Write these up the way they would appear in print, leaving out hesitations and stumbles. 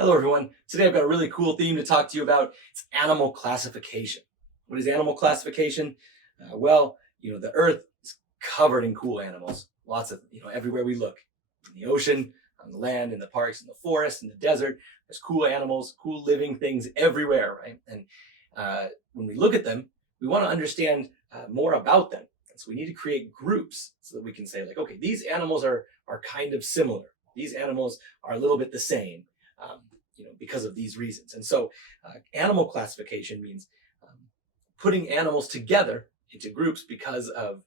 Hello everyone. Today I've got a really cool theme to talk to you about. It's animal classification. What is animal classification? The earth is covered in cool animals. Lots of, everywhere we look. In the ocean, on the land, in the parks, in the forest, in the desert. There's cool animals, cool living things everywhere, right? And when we look at them, we want to understand more about them. And so we need to create groups so that we can say, like, okay, these animals are kind of similar. These animals are a little bit the same. Because of these reasons. And so animal classification means putting animals together into groups because of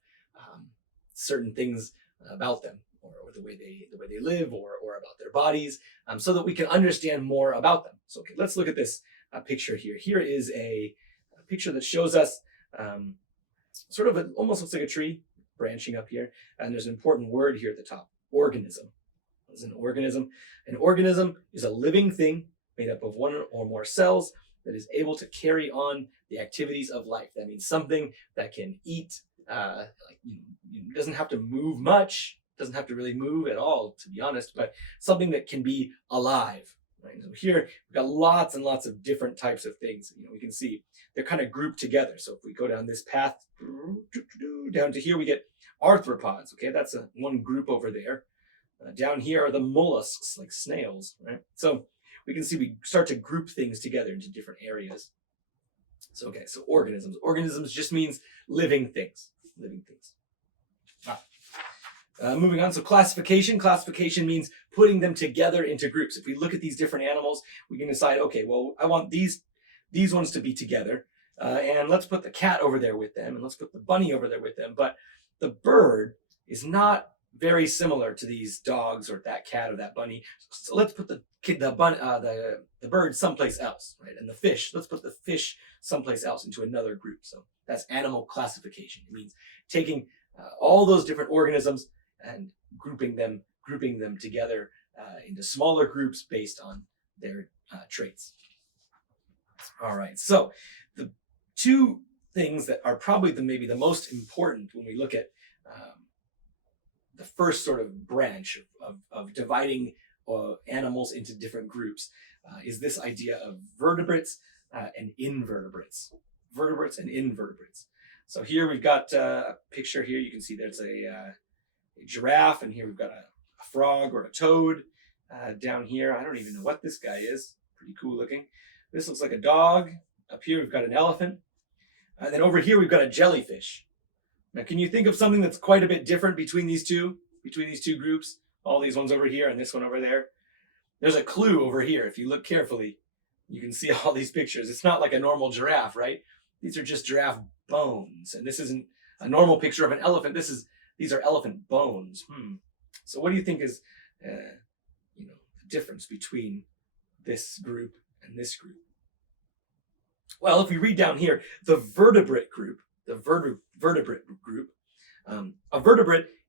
certain things about them or the way they live or about their bodies, so that we can understand more about them. So okay, let's look at this picture here. Here is a picture that shows us almost looks like a tree branching up here. And there's an important word here at the top, organism. What is an organism? An organism is a living thing made up of one or more cells that is able to carry on the activities of life. That means something that can eat, doesn't have to move much, doesn't have to really move at all, to be honest, but something that can be alive. Right? So here we've got lots and lots of different types of things. We can see they're kind of grouped together. So if we go down this path, down to here, we get arthropods. Okay, that's one group over there. Down here are the mollusks, like snails, right? So we can see we start to group things together into different areas. So organisms. Organisms just means living things. Moving on, so classification. Classification means putting them together into groups. If we look at these different animals, we can decide, okay, well, I want these ones to be together, and let's put the cat over there with them, and let's put the bunny over there with them. But the bird is not very similar to these dogs or that cat or that bunny. So let's put the bird someplace else, right? And the fish, let's put the fish someplace else into another group. So that's animal classification. It means taking all those different organisms and grouping them together into smaller groups based on their traits. All right. So the two things that are probably maybe the most important when we look at the first sort of branch of dividing animals into different groups is this idea of vertebrates and invertebrates. Vertebrates and invertebrates. So here we've got a picture here. You can see there's a giraffe, and here we've got a frog or a toad. Down here, I don't even know what this guy is. Pretty cool looking. This looks like a dog. Up here we've got an elephant. And then over here we've got a jellyfish. Now, can you think of something that's quite a bit different between these two groups? All these ones over here and this one over there. There's a clue over here. If you look carefully, you can see all these pictures. It's not like a normal giraffe, right? These are just giraffe bones. And this isn't a normal picture of an elephant. These are elephant bones. So what do you think is, the difference between this group and this group? Well, if we read down here, the vertebrate group, a vertebrate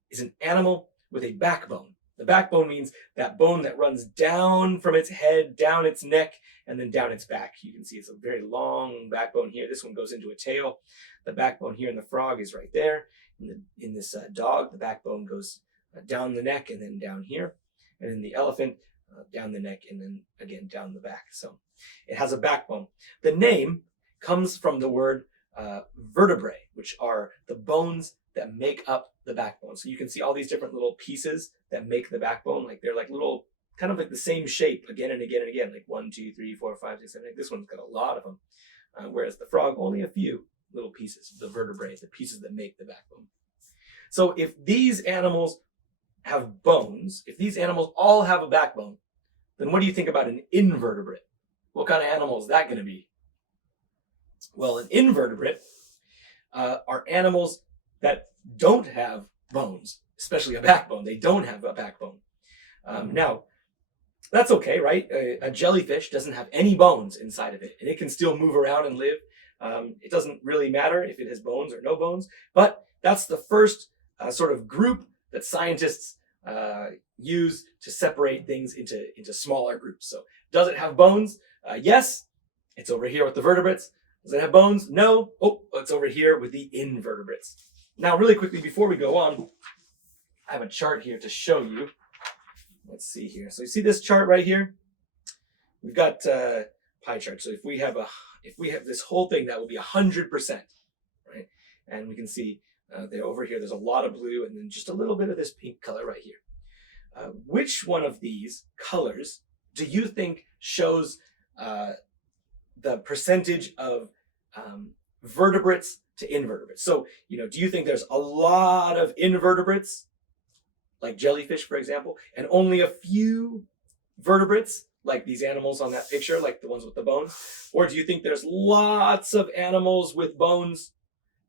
is an animal with a backbone. The backbone means that bone that runs down from its head, down its neck, and then down its back. You can see it's a very long backbone here. This one goes into a tail. The backbone here in the frog is right there. In this dog, the backbone goes down the neck and then down here. And in the elephant, down the neck and then again down the back. So it has a backbone. The name comes from the word vertebrae, which are the bones that make up the backbone. So you can see all these different little pieces that make the backbone. Like they're like little, kind of like the same shape again and again and again. Like 1, 2, 3, 4, 5, 6, 7, 8. This one's got a lot of them. Whereas the frog, only a few little pieces, the vertebrae, the pieces that make the backbone. So if these animals have bones, if these animals all have a backbone, then what do you think about an invertebrate? What kind of animal is that going to be? Well, an invertebrate are animals that don't have bones, especially a backbone. They don't have a backbone. Now, that's okay, right? A jellyfish doesn't have any bones inside of it, and it can still move around and live. It doesn't really matter if it has bones or no bones, but that's the first sort of group that scientists use to separate things into smaller groups. So does it have bones? Yes, it's over here with the vertebrates. Does it have bones? No. Oh, it's over here with the invertebrates. Now, really quickly, before we go on, I have a chart here to show you. Let's see here. So you see this chart right here? we've got pie chart. So if we have this whole thing, that will be 100%, right? And we can see there over here, there's a lot of blue and then just a little bit of this pink color right here. Which one of these colors do you think shows the percentage of vertebrates to invertebrates? So, do you think there's a lot of invertebrates, like jellyfish, for example, and only a few vertebrates, like these animals on that picture, like the ones with the bones? Or do you think there's lots of animals with bones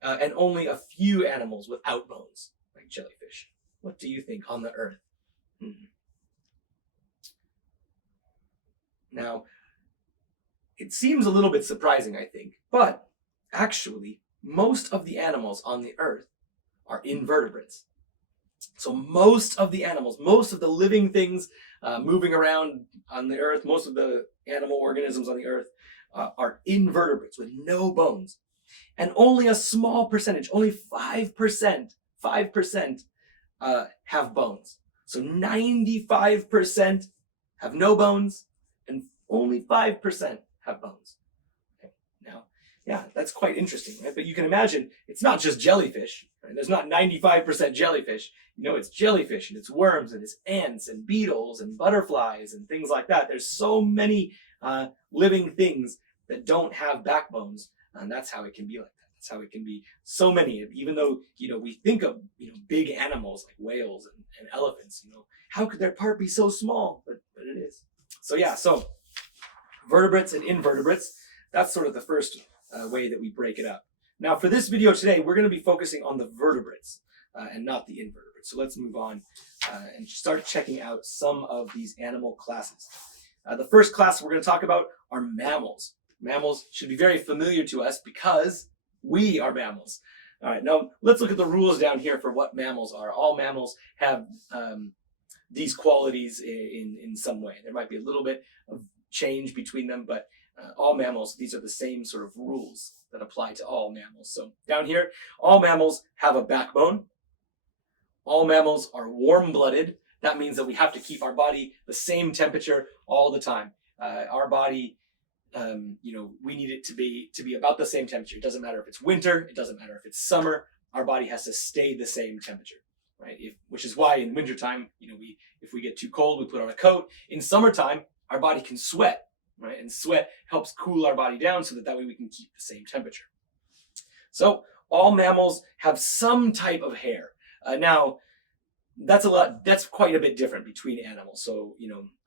and only a few animals without bones, like jellyfish? What do you think on the earth? Now, it seems a little bit surprising, I think, but actually, most of the animals on the earth are invertebrates. So most of the animals, most of the living things moving around on the earth, most of the animal organisms on the earth are invertebrates with no bones. And only a small percentage, only 5% have bones. So 95% have no bones and only 5% have bones. Okay. Now, yeah, that's quite interesting, right? But you can imagine it's not just jellyfish, right? There's not 95% jellyfish. It's jellyfish and it's worms and it's ants and beetles and butterflies and things like that. There's so many living things that don't have backbones, and that's how it can be like that. That's how it can be so many. Even though we think of big animals like whales and elephants, how could their part be so small? But it is. So yeah, so vertebrates and invertebrates. That's sort of the first way that we break it up. Now for this video today, we're going to be focusing on the vertebrates and not the invertebrates. So let's move on and start checking out some of these animal classes. The first class we're going to talk about are mammals. Mammals should be very familiar to us because we are mammals. All right, now let's look at the rules down here for what mammals are. All mammals have these qualities in some way. There might be a little bit of change between them, but all mammals, these are the same sort of rules that apply to all mammals. So down here, all mammals have a backbone. All mammals are warm-blooded. That means that we have to keep our body the same temperature all the time. Our body, we need it to be about the same temperature. It doesn't matter if it's winter. It doesn't matter if it's summer. Our body has to stay the same temperature, right? Which is why in wintertime, if we get too cold, we put on a coat. In summertime, our body can sweat, right? And sweat helps cool our body down so that way we can keep the same temperature. So all mammals have some type of hair. Now, that's quite a bit different between animals. So,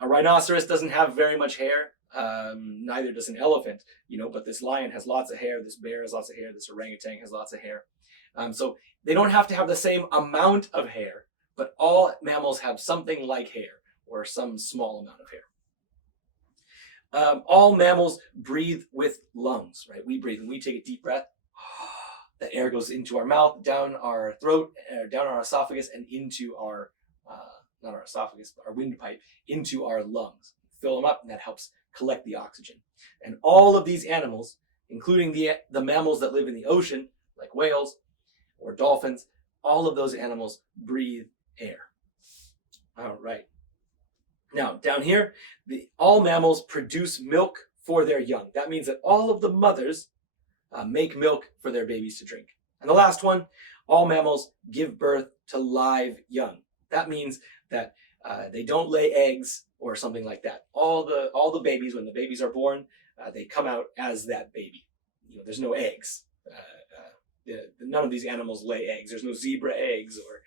a rhinoceros doesn't have very much hair. Neither does an elephant, but this lion has lots of hair. This bear has lots of hair. This orangutan has lots of hair. So they don't have to have the same amount of hair, but all mammals have something like hair or some small amount of hair. All mammals breathe with lungs, right? We breathe and we take a deep breath. The air goes into our mouth, down our throat, down our esophagus, and into our, not our esophagus, but our windpipe, into our lungs. Fill them up, and that helps collect the oxygen. And all of these animals, including the mammals that live in the ocean, like whales or dolphins, all of those animals breathe air. All right. Now, down here, all mammals produce milk for their young. That means that all of the mothers make milk for their babies to drink. And the last one, all mammals give birth to live young. That means that they don't lay eggs or something like that. All the babies, when the babies are born, they come out as that baby. There's no eggs. None of these animals lay eggs. There's no zebra eggs or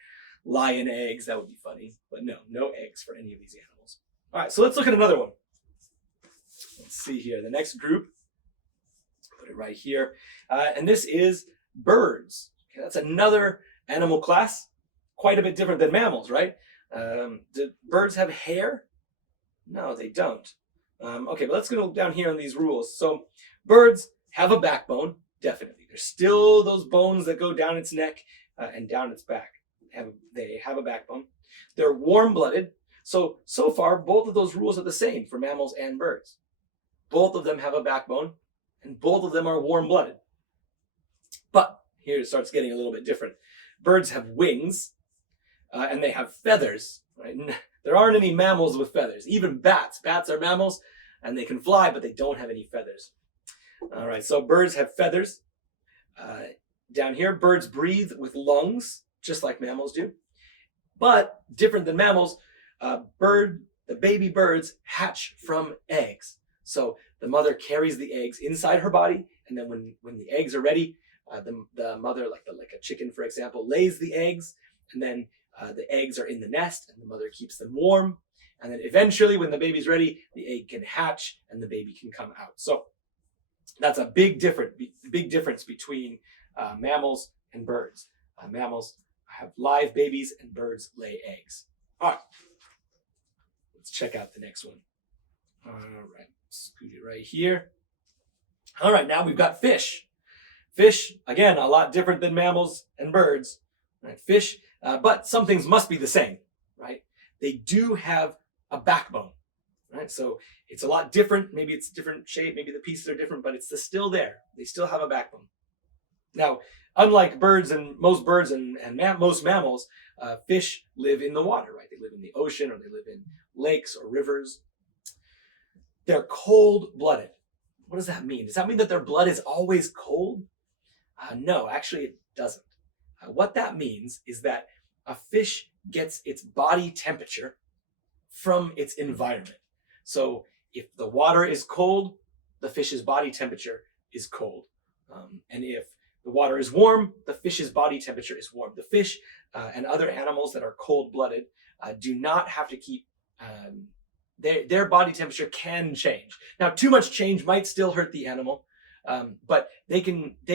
lion eggs. That would be funny, but no eggs for any of these animals. All right, so let's look at another one. Let's see here. The next group, put it right here, and this is birds. Okay, that's another animal class, quite a bit different than mammals, right? Do birds have hair? No, they don't. Okay, but let's go down here on these rules. So birds have a backbone, definitely. There's still those bones that go down its neck and down its back. They have a backbone. They're warm-blooded. So far, both of those rules are the same for mammals and birds. Both of them have a backbone, and both of them are warm-blooded. But here it starts getting a little bit different. Birds have wings, and they have feathers. Right? There aren't any mammals with feathers. Even bats. Bats are mammals. and they can fly, but they don't have any feathers. All right, so birds have feathers. Down here, birds breathe with lungs, just like mammals do. But different than mammals, the baby birds hatch from eggs. So the mother carries the eggs inside her body, and then when the eggs are ready, the mother, like a chicken, for example, lays the eggs, and then the eggs are in the nest, and the mother keeps them warm. And then eventually, when the baby's ready, the egg can hatch and the baby can come out. So that's a big difference between mammals and birds. Mammals have live babies and birds lay eggs. All right, let's check out the next one. All right, scoot it right here. All right, now we've got fish. Fish, again, a lot different than mammals and birds. Right? Fish, but some things must be the same, right? They do have a backbone, right? So it's a lot different. Maybe it's a different shape. Maybe the pieces are different, but it's still there. They still have a backbone. Now, unlike most birds and most mammals, fish live in the water, right? They live in the ocean, or they live in lakes or rivers. They're cold-blooded. What does that mean? Does that mean that their blood is always cold? No, actually it doesn't. What that means is that a fish gets its body temperature from its environment. So if the water is cold, the fish's body temperature is cold. And if the water is warm, the fish's body temperature is warm. The fish and other animals that are cold-blooded do not have to keep, their body temperature can change. Now, too much change might still hurt the animal, but they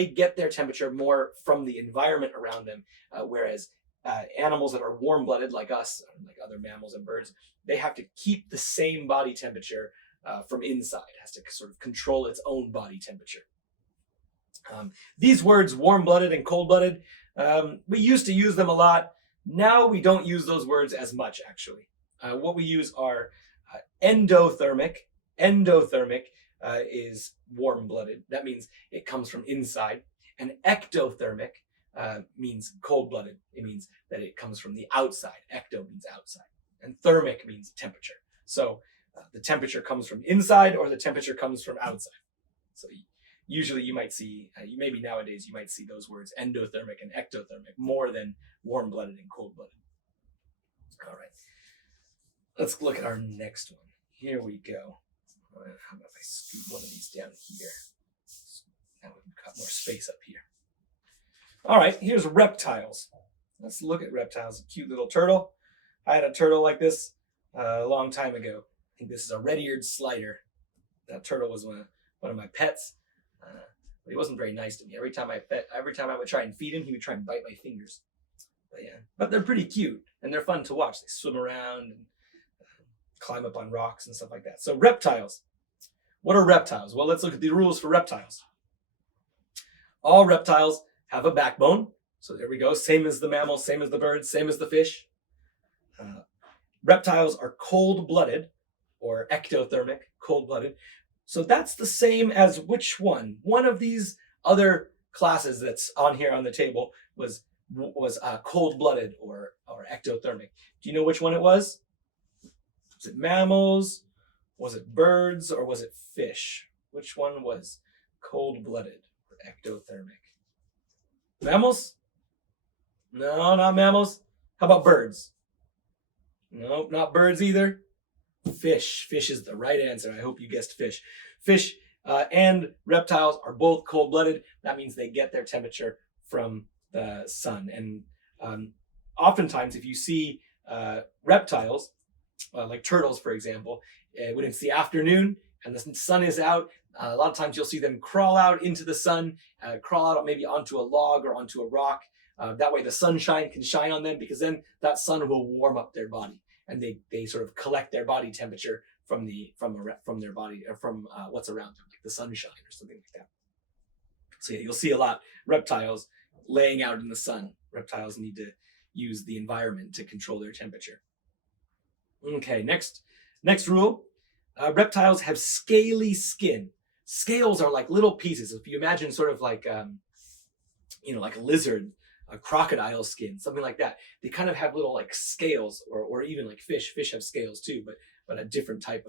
get their temperature more from the environment around them, whereas animals that are warm-blooded like us, like other mammals and birds, they have to keep the same body temperature from inside. It has to sort of control its own body temperature. These words, warm-blooded and cold-blooded, we used to use them a lot. Now we don't use those words as much, actually. What we use are endothermic. Endothermic is warm-blooded. That means it comes from inside. And ectothermic means cold-blooded. It means that it comes from the outside. Ecto means outside. And thermic means temperature. So the temperature comes from inside, or the temperature comes from outside. So usually you might see, maybe nowadays you might see those words endothermic and ectothermic more than warm-blooded and cold-blooded. All right. Let's look at our next one. Here we go. How about if I scoot one of these down here? Now we've got more space up here. All right, here's reptiles. Let's look at reptiles. A cute little turtle. I had a turtle like this a long time ago. I think this is a red-eared slider. That turtle was one of my pets, but he wasn't very nice to me. Every time I would try and feed him, he would try and bite my fingers. But yeah, but they're pretty cute and they're fun to watch. They swim around and climb up on rocks and stuff like that. So reptiles. What are reptiles? Well, let's look at the rules for reptiles. All reptiles have a backbone. So there we go. Same as the mammals, same as the birds, same as the fish. Reptiles are cold-blooded, or ectothermic, cold-blooded. So that's the same as which one? One of these other classes that's on here on the table was cold-blooded or ectothermic. Do you know which one it was? Was it mammals? Was it birds? Or was it fish? Which one was cold-blooded or ectothermic? Mammals? No, not mammals. How about birds? No, not birds either. Fish. Fish is the right answer. I hope you guessed fish. Fish and reptiles are both cold-blooded. That means they get their temperature from the sun. And oftentimes, if you see reptiles, like turtles, for example, when it's the afternoon and the sun is out, a lot of times you'll see them crawl out into the sun, crawl out maybe onto a log or onto a rock. That way the sunshine can shine on them, because then that sun will warm up their body, and they sort of collect their body temperature from their body, or from what's around them, like the sunshine or something like that. So yeah, you'll see a lot reptiles laying out in the sun. Reptiles need to use the environment to control their temperature. Okay, next rule. Reptiles have scaly skin. Scales are like little pieces. If you imagine sort of like, like a lizard, a crocodile skin, something like that. They kind of have little like scales, or even like fish. Fish have scales too, but a different type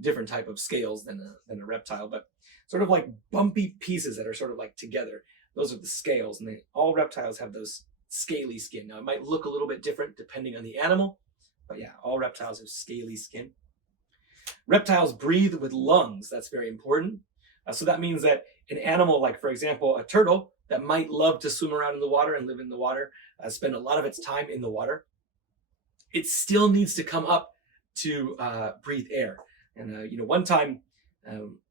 different type of scales than a reptile, but sort of like bumpy pieces that are sort of like together. Those are the scales, and all reptiles have those scaly skin. Now, it might look a little bit different depending on the animal, but yeah, all reptiles have scaly skin. Reptiles breathe with lungs. That's very important. So that means that an animal, like for example, a turtle that might love to swim around in the water and live in the water, spend a lot of its time in the water, it still needs to come up to breathe air. And one time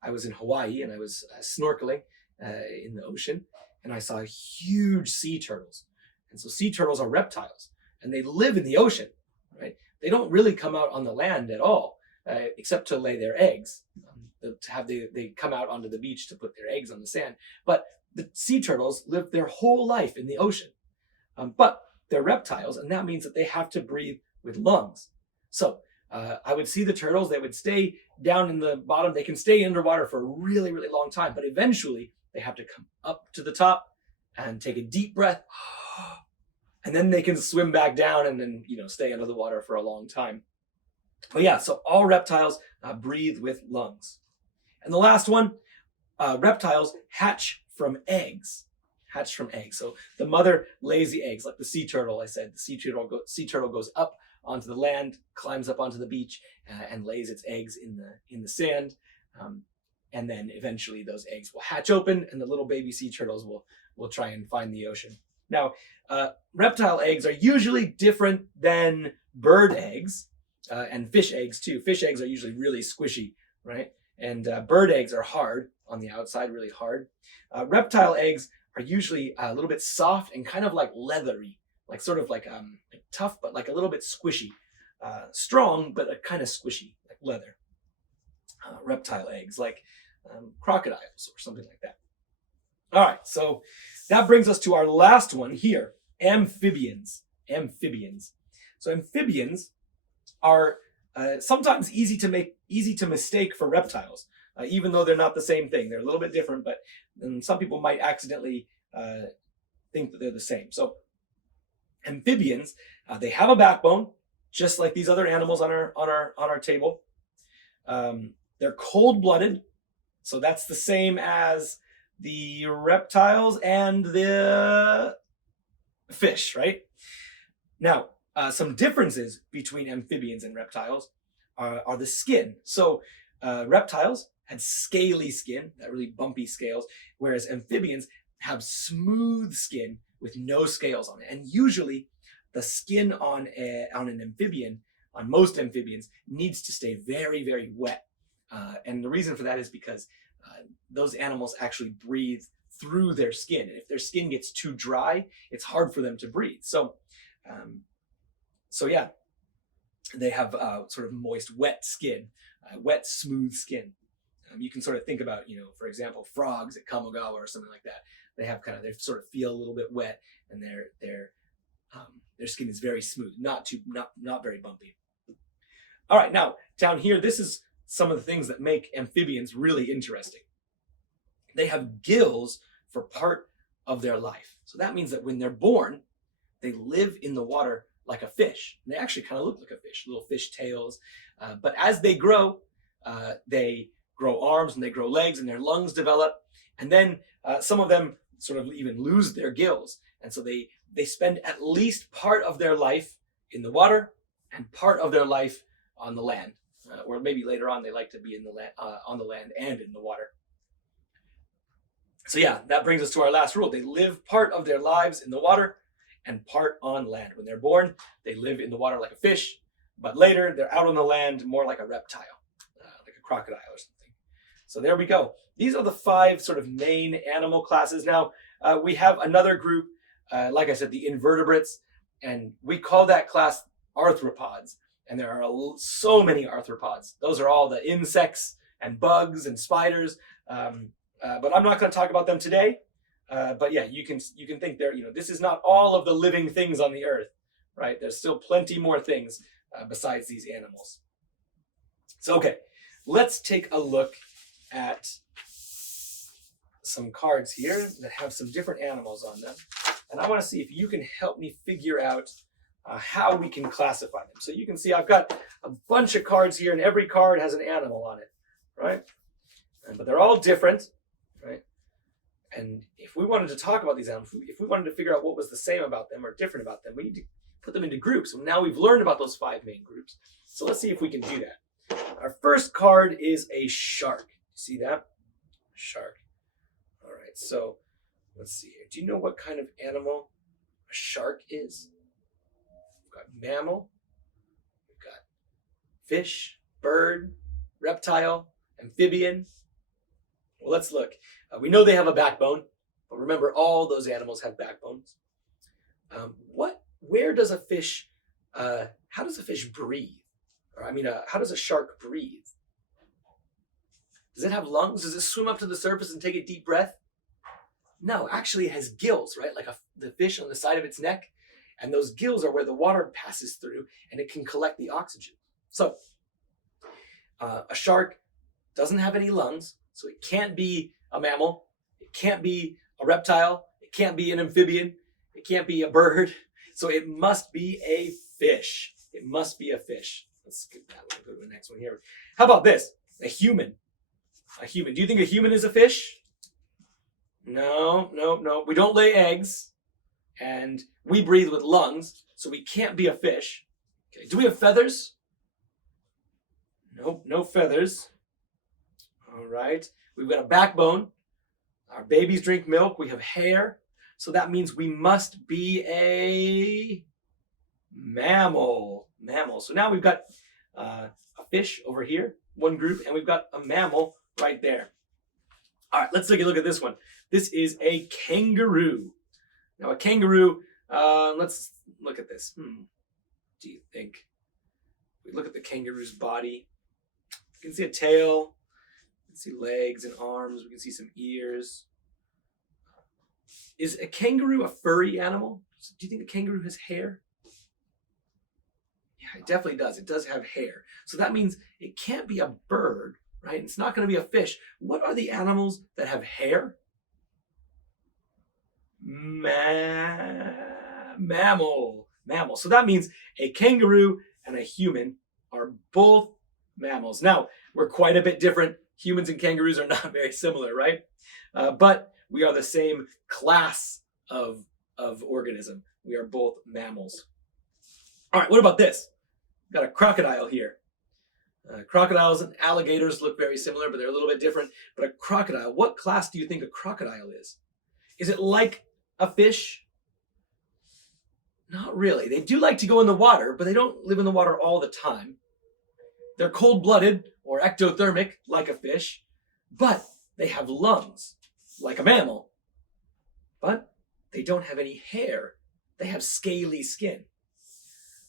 I was in Hawaii and I was snorkeling in the ocean, and I saw huge sea turtles. And so sea turtles are reptiles, and they live in the ocean, right? They don't really come out on the land at all, except to lay their eggs. They come out onto the beach to put their eggs on the sand. But the sea turtles live their whole life in the ocean. But they're reptiles, and that means that they have to breathe with lungs. So I would see the turtles, they would stay down in the bottom. They can stay underwater for a really, really long time, but eventually they have to come up to the top and take a deep breath, and then they can swim back down and then, stay under the water for a long time. But yeah, so all reptiles breathe with lungs. And the last one, reptiles hatch from eggs. Hatch from eggs. So the mother lays the eggs, like the sea turtle. I said the sea turtle goes up onto the land, climbs up onto the beach, and lays its eggs in the sand. And then eventually those eggs will hatch open, and the little baby sea turtles will try and find the ocean. Now, reptile eggs are usually different than bird eggs, and fish eggs too. Fish eggs are usually really squishy, right? And bird eggs are hard on the outside, really hard. Reptile eggs are usually a little bit soft and kind of like leathery, like sort of like tough, but like a little bit squishy. Strong, but kind of squishy, like leather. Reptile eggs, like crocodiles or something like that. All right, so that brings us to our last one here, amphibians. Amphibians. So amphibians are sometimes easy to mistake for reptiles, even though they're not the same thing. They're a little bit different, but some people might accidentally think that they're the same. So amphibians, they have a backbone, just like these other animals on our table. They're cold-blooded, so that's the same as the reptiles and the fish, right? Now, some differences between amphibians and reptiles are the skin. So reptiles had scaly skin, that really bumpy scales, whereas amphibians have smooth skin with no scales on it. And usually the skin on an amphibian, on most amphibians, needs to stay very, very wet. And the reason for that is because those animals actually breathe through their skin. And if their skin gets too dry, it's hard for them to breathe. So yeah, they have sort of moist, wet skin, wet, smooth skin. You can sort of think about, for example, frogs at Kamogawa or something like that. They sort of feel a little bit wet, and their skin is very smooth, not very bumpy. All right, now down here, this is some of the things that make amphibians really interesting. They have gills for part of their life. So that means that when they're born, they live in the water like a fish. And they actually kind of look like a fish, little fish tails. But as they grow arms and they grow legs and their lungs develop. And then some of them sort of even lose their gills. And so they spend at least part of their life in the water and part of their life on the land. Or maybe later on they like to be on the land and in the water. So yeah, that brings us to our last rule. They live part of their lives in the water and part on land. When they're born, they live in the water like a fish, but later they're out on the land more like a reptile, like a crocodile or something. So there we go. These are the 5 sort of main animal classes. Now, we have another group, like I said, the invertebrates, and we call that class arthropods. And there are so many arthropods. Those are all the insects and bugs and spiders. But I'm not going to talk about them today. But yeah, you can think this is not all of the living things on the earth, right? There's still plenty more things besides these animals. So, okay, let's take a look at some cards here that have some different animals on them. And I want to see if you can help me figure out how we can classify them. So you can see I've got a bunch of cards here, and every card has an animal on it, right? But they're all different, right? And if we wanted to talk about these animals, if we wanted to figure out what was the same about them or different about them, we need to put them into groups. So now we've learned about those 5 main groups. So let's see if we can do that. Our first card is a shark. See that? Shark. All right, so let's see here. Do you know what kind of animal a shark is? We've got mammal, we've got fish, bird, reptile, amphibian. Well, let's look. We know they have a backbone, but remember, all those animals have backbones. Where does a fish, how does a fish breathe? Or how does a shark breathe? Does it have lungs? Does it swim up to the surface and take a deep breath? No, actually it has gills, right? Like the fish on the side of its neck. And those gills are where the water passes through and it can collect the oxygen. So a shark doesn't have any lungs, so it can't be a mammal, it can't be a reptile, it can't be an amphibian, it can't be a bird. So it must be a fish. It must be a fish. Let's skip that one. Go to the next one here. How about this? A human. A human. Do you think a human is a fish? No. We don't lay eggs, and we breathe with lungs, so we can't be a fish. Okay. Do we have feathers? Nope, no feathers. All right. We've got a backbone. Our babies drink milk. We have hair. So that means we must be a mammal. So now we've got a fish over here, one group, and we've got a mammal right there. All right, let's take a look at this one. This is a kangaroo. Now a kangaroo, let's look at this. Do you think? We look at the kangaroo's body. You can see a tail. We can see legs and arms. We can see some ears. Is a kangaroo a furry animal? Do you think a kangaroo has hair? Yeah, it definitely does. It does have hair. So that means it can't be a bird, right? It's not going to be a fish. What are the animals that have hair? Mammal. So that means a kangaroo and a human are both mammals. Now, we're quite a bit different. Humans and kangaroos are not very similar, right? But we are the same class of organism. We are both mammals. All right, what about this? We've got a crocodile here. Crocodiles and alligators look very similar, but they're a little bit different. But a crocodile, what class do you think a crocodile is? Is it like a fish? Not really. They do like to go in the water, but they don't live in the water all the time. They're cold-blooded or ectothermic, like a fish, but they have lungs, like a mammal. But they don't have any hair. They have scaly skin.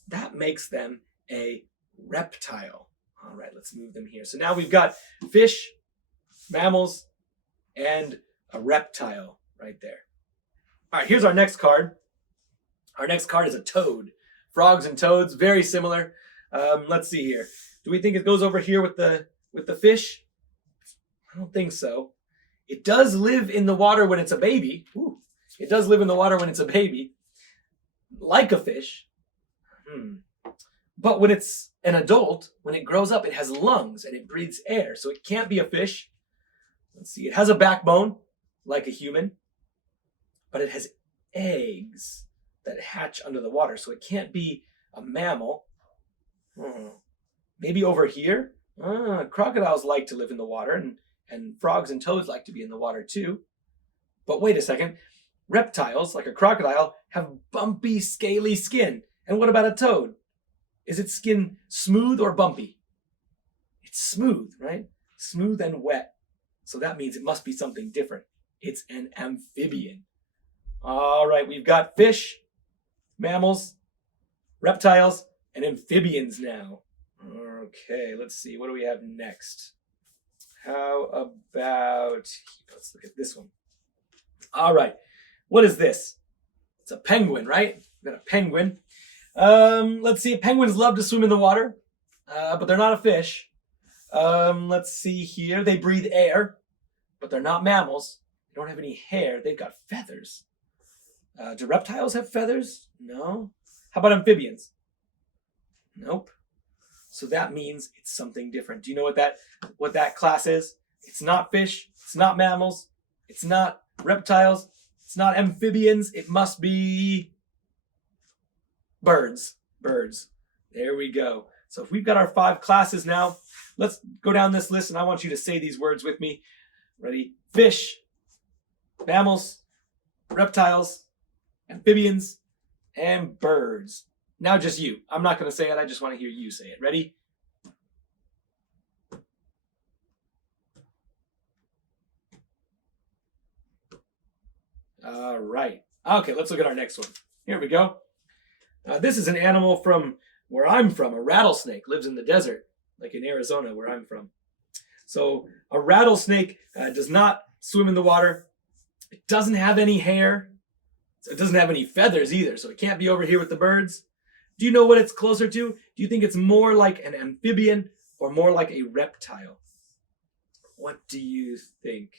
That makes them a reptile. All right, let's move them here. So now we've got fish, mammals, and a reptile right there. All right, here's our next card. Our next card is a toad. Frogs and toads, very similar. Let's see here. Do we think it goes over here with the fish? I don't think so. It does live in the water when it's a baby. Ooh, it does live in the water when it's a baby, like a fish. But when it's an adult, when it grows up, it has lungs and it breathes air, so it can't be a fish. Let's see, it has a backbone, like a human, but it has eggs that hatch under the water, so it can't be a mammal. Maybe over here? Crocodiles like to live in the water, and frogs and toads like to be in the water too. But wait a second, reptiles, like a crocodile, have bumpy, scaly skin. And what about a toad? Is its skin smooth or bumpy? It's smooth, right? Smooth and wet. So that means it must be something different. It's an amphibian. All right, we've got fish, mammals, reptiles, and amphibians now. Okay, let's see. What do we have next? How about, let's look at this one. All right, what is this? It's a penguin, right? We've got a penguin. Let's see, penguins love to swim in the water, but they're not a fish. Let's see here. They breathe air, but they're not mammals. They don't have any hair. They've got feathers. Do reptiles have feathers? No. How about amphibians? Nope. So that means it's something different. Do you know what that class is? It's not fish, it's not mammals, it's not reptiles, it's not amphibians, it must be birds. Birds. There we go. So if we've got our 5 classes now, let's go down this list and I want you to say these words with me. Ready? Fish, mammals, reptiles, amphibians, and birds. Now just you. I'm not going to say it. I just want to hear you say it. Ready? All right. Okay, let's look at our next one. Here we go. This is an animal from where I'm from. A rattlesnake lives in the desert, like in Arizona, where I'm from. So a rattlesnake does not swim in the water. It doesn't have any hair. So it doesn't have any feathers either. So it can't be over here with the birds. Do you know what it's closer to? Do you think it's more like an amphibian or more like a reptile? What do you think?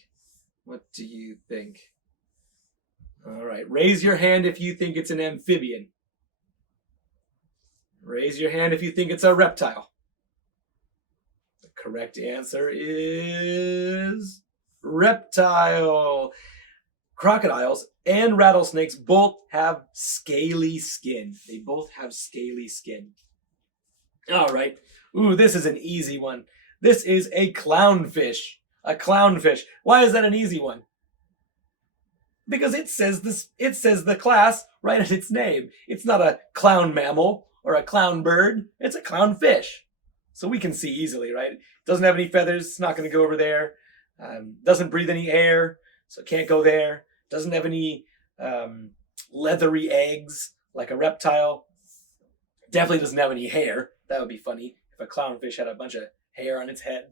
What do you think? All right, raise your hand if you think it's an amphibian. Raise your hand if you think it's a reptile. The correct answer is reptile. Crocodiles and rattlesnakes both have scaly skin. They both have scaly skin. All right. Ooh, this is an easy one. This is a clownfish. A clownfish. Why is that an easy one? Because it says the class right at its name. It's not a clown mammal or a clown bird. It's a clownfish. So we can see easily, right? It doesn't have any feathers. It's not going to go over there. Doesn't breathe any air, so it can't go there. Doesn't have any leathery eggs like a reptile. Definitely doesn't have any hair. That would be funny if a clownfish had a bunch of hair on its head.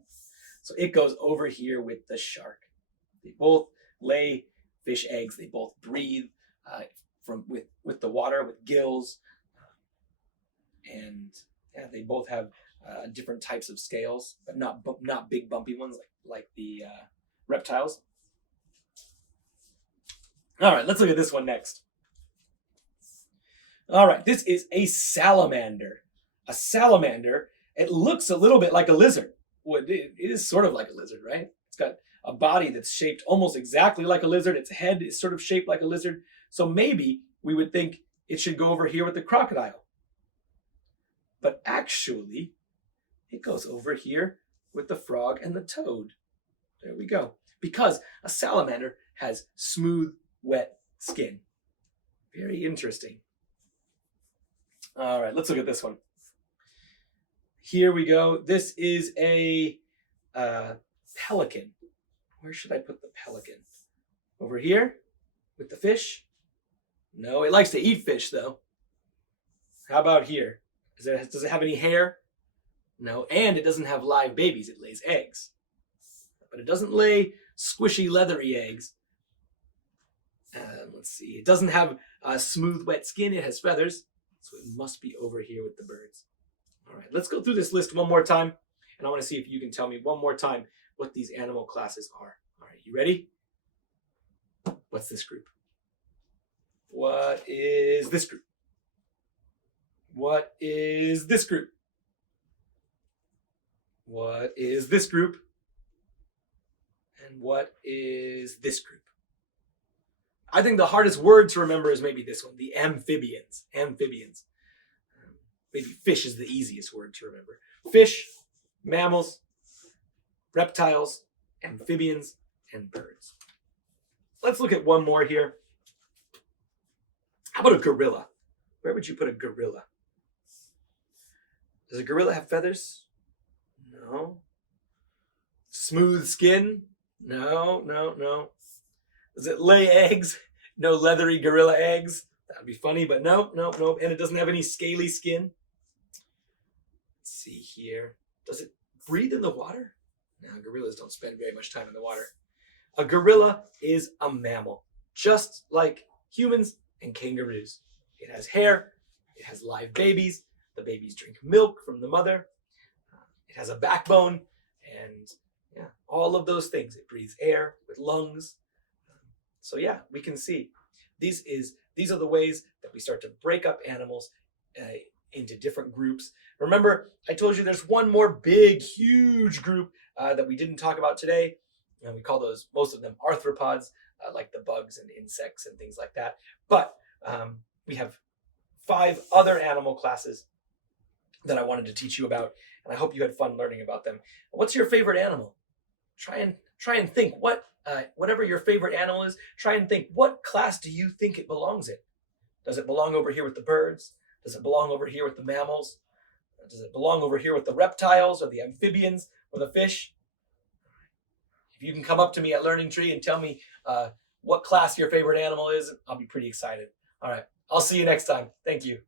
So it goes over here with the shark. They both lay fish eggs. They both breathe with the water, with gills. And yeah, they both have different types of scales, but not big bumpy ones like the reptiles. All right, let's look at this one next. All right, this is a salamander. A salamander, it looks a little bit like a lizard. Well, it is sort of like a lizard, right? It's got a body that's shaped almost exactly like a lizard. Its head is sort of shaped like a lizard. So maybe we would think it should go over here with the crocodile. But actually, it goes over here with the frog and the toad. There we go. Because a salamander has smooth, wet skin. Very interesting. All right, let's look at this one. Here we go. This is a pelican. Where should I put the pelican? Over here with the fish? No, it likes to eat fish though. How about here? Does it have any hair? No, and it doesn't have live babies. It lays eggs. But it doesn't lay squishy, leathery eggs. Let's see. It doesn't have smooth, wet skin. It has feathers. So it must be over here with the birds. All right, let's go through this list one more time. And I want to see if you can tell me one more time what these animal classes are. All right, you ready? What's this group? What is this group? What is this group? What is this group? And what is this group? I think the hardest word to remember is maybe this one, the amphibians. Amphibians. Maybe fish is the easiest word to remember. Fish, mammals, reptiles, amphibians, and birds. Let's look at one more here. How about a gorilla? Where would you put a gorilla? Does a gorilla have feathers? No. Smooth skin? No. Does it lay eggs? No leathery gorilla eggs? That would be funny, but no. And it doesn't have any scaly skin. Let's see here. Does it breathe in the water? No, gorillas don't spend very much time in the water. A gorilla is a mammal, just like humans and kangaroos. It has hair. It has live babies. The babies drink milk from the mother. It has a backbone and all of those things. It breathes air with lungs. So we can see these are the ways that we start to break up animals into different groups. Remember, I told you there's one more big, huge group that we didn't talk about today. And we call those, most of them, arthropods, like the bugs and insects and things like that. But we have 5 other animal classes that I wanted to teach you about, and I hope you had fun learning about them. What's your favorite animal? Try and think whatever your favorite animal is. Try and think, what class do you think it belongs in? Does it belong over here with the birds? Does it belong over here with the mammals? Does it belong over here with the reptiles or the amphibians or the fish? If you can come up to me at Learning Tree and tell me what class your favorite animal is, I'll be pretty excited. All right, I'll see you next time. Thank you.